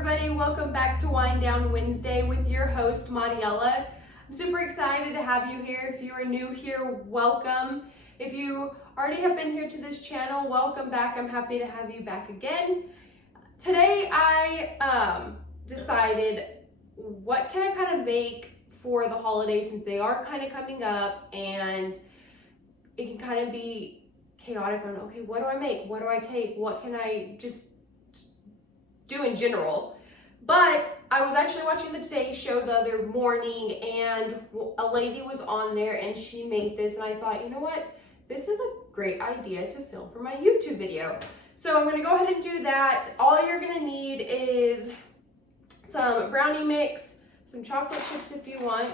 everybody, welcome back to Wind Down Wednesday with your host Mariella. I'm super excited to have you here. If you are new here, welcome. If you already have been here to this channel, welcome back. I'm happy to have you back again. Today I decided what can I kind of make for the holidays, since they are kind of coming up and it can kind of be chaotic on, okay, what do I make? What do I take? What can I just do in general? But I was actually watching the Today Show the other morning and a lady was on there and she made this, and I thought, you know what? This is a great idea to film for my YouTube video. So I'm gonna go ahead and do that. All you're gonna need is some brownie mix, some chocolate chips if you want.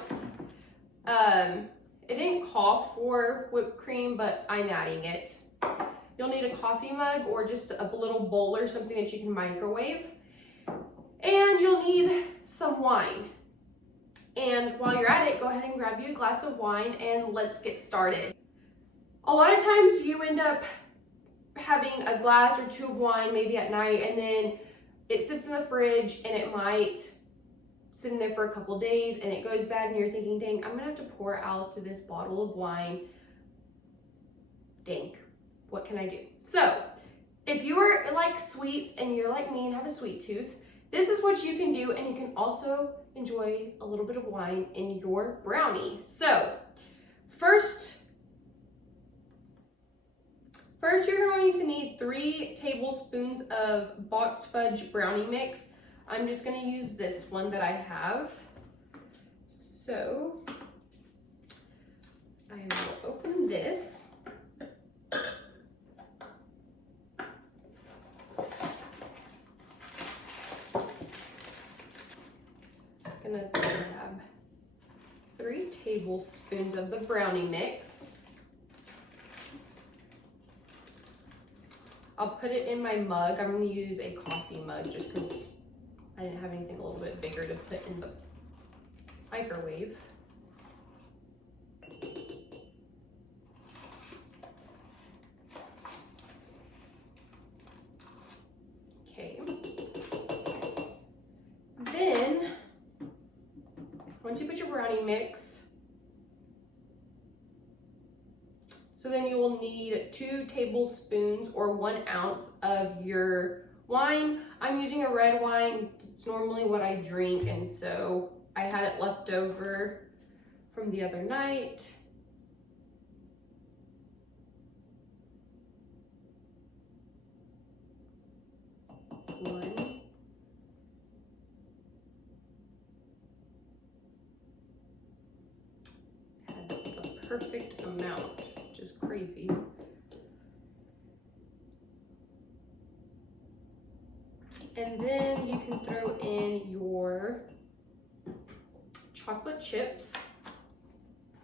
It didn't call for whipped cream, but I'm adding it. You'll need a coffee mug or just a little bowl or something that you can microwave. And you'll need some wine. And while you're at it, go ahead and grab you a glass of wine and let's get started. A lot of times you end up having a glass or two of wine maybe at night, and then it sits in the fridge and it might sit in there for a couple days and it goes bad and you're thinking, dang, I'm gonna have to pour out to this bottle of wine. Dang. What can I do? So if you are like sweets and you're like me and have a sweet tooth, this is what you can do, and you can also enjoy a little bit of wine in your brownie. So first you're going to need 3 tablespoons of boxed fudge brownie mix. I'm just going to use this one that I have. So I will open this. I'm gonna grab 3 tablespoons of the brownie mix. I'll put it in my mug. I'm gonna use a coffee mug just because I didn't have anything a little bit bigger to put in the microwave. Okay. Then, once you put your brownie mix, so then you will need 2 tablespoons or 1 ounce of your wine. I'm using a red wine. It's normally what I drink, and so I had it left over from the other night. Perfect amount, which is crazy. And then you can throw in your chocolate chips.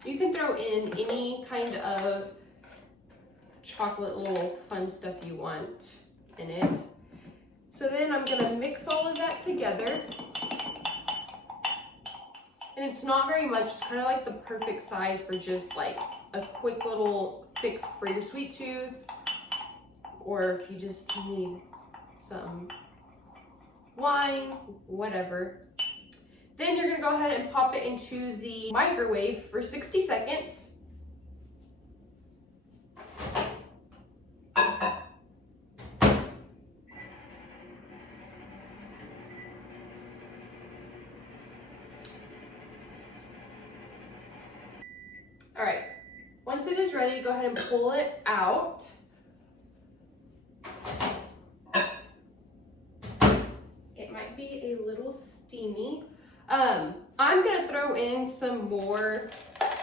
You can throw in any kind of chocolate little fun stuff you want in it. So then I'm gonna mix all of that together. And it's not very much, it's kind of like the perfect size for just like a quick little fix for your sweet tooth, or if you just need some wine, whatever. Then you're gonna go ahead and pop it into the microwave for 60 seconds. All right, once it is ready, go ahead and pull it out. It might be a little steamy. I'm gonna throw in some more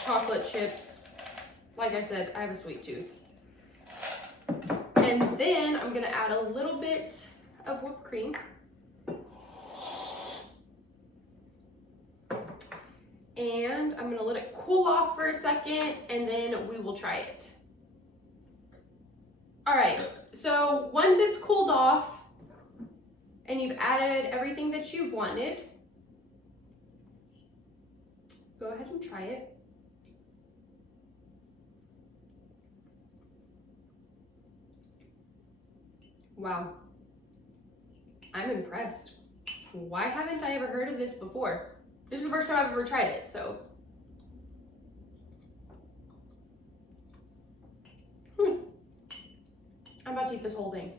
chocolate chips. Like I said, I have a sweet tooth. And then I'm gonna add a little bit of whipped cream. And I'm gonna let it cool off for a second and then we will try it. All right, so once it's cooled off and you've added everything that you've wanted, go ahead and try it. Wow, I'm impressed. why haven't I ever heard of this before? This is the first time I've ever tried it, so. I'm about to eat this whole thing.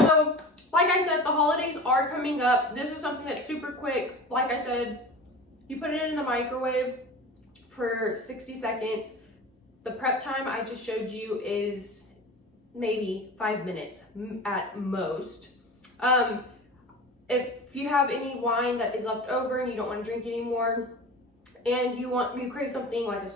So, like I said, the holidays are coming up. This is something that's super quick. Like I said, you put it in the microwave for 60 seconds. The prep time I just showed you is maybe 5 minutes at most. If you have any wine that is left over and you don't want to drink anymore, and you crave something like a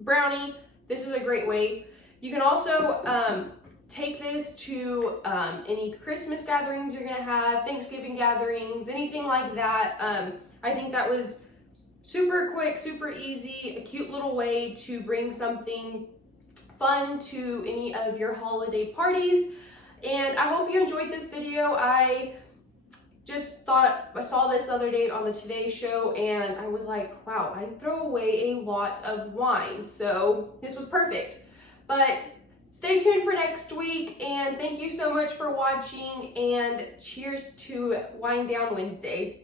brownie, this is a great way. You can also take this to any Christmas gatherings you're gonna have, Thanksgiving gatherings, anything like that. I think that was super quick, super easy, a cute little way to bring something fun to any of your holiday parties. And I hope you enjoyed this video. I just thought, I saw this the other day on the Today Show and I was like, wow, I throw away a lot of wine. So this was perfect. But stay tuned for next week, and thank you so much for watching, and cheers to Wind Down Wednesday.